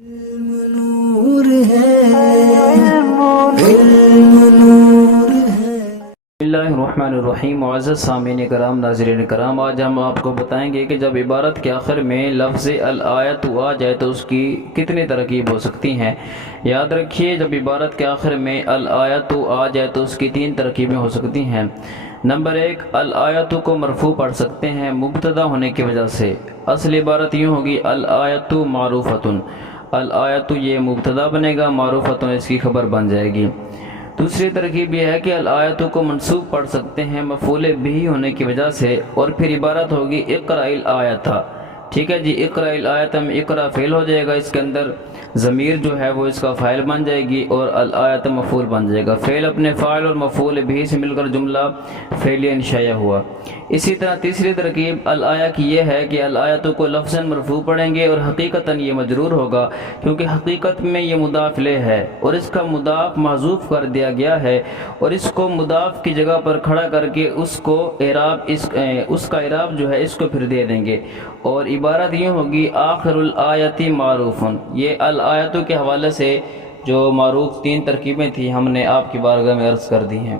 علم نور ہے، علم نور ہے۔ بسم اللہ الرحمن الرحیم۔ معزز سامعین کرام، ناظرین کرام، آج ہم آپ کو بتائیں گے کہ جب عبارت کے آخر میں لفظ الآیت آ جائے تو اس کی کتنی ترکیب ہو سکتی ہیں۔ یاد رکھیے، جب عبارت کے آخر میں الآیت آ جائے تو اس کی 3 ترکیبیں ہو سکتی ہیں۔ نمبر 1، الآیت کو مرفوع پڑھ سکتے ہیں مبتدا ہونے کی وجہ سے۔ اصل عبارت یوں ہوگی، الآیت معروفتن، الآیت یہ مبتدا بنے گا، معروفتن اس کی خبر بن جائے گی۔ دوسری ترکیب یہ ہے کہ الآیت کو منصوب پڑھ سکتے ہیں مفعول بھی ہونے کی وجہ سے، اور پھر عبارت ہوگی اقرأ الآیت۔ ٹھیک ہے جی، اقرأ الآیت میں اقرأ فعل ہو جائے گا، اس کے اندر ضمیر جو ہے وہ اس کا فاعل بن جائے گی، اور الآیت مفعول بن جائے گا۔ فعل اپنے فاعل اور مفعول بھی سے مل کر جملہ فعلیہ انشائیہ ہوا۔ اسی طرح تیسری ترکیب الآیہ کی یہ ہے کہ الآیت کو لفظاً مرفوع پڑھیں گے اور حقیقتاً یہ مجرور ہوگا، کیونکہ حقیقت میں یہ مضاف الیہ ہے اور اس کا مضاف محذوف کر دیا گیا ہے، اور اس کو مضاف کی جگہ پر کھڑا کر کے اس کا اعراب جو ہے اس کو پھر دے دیں گے، اور عبارت یوں ہوگی، آخر الآیت معروف۔ یہ الآیتوں کے حوالے سے جو معروف 3 ترکیبیں تھیں ہم نے آپ کی بارگاہ میں عرض کر دی ہیں۔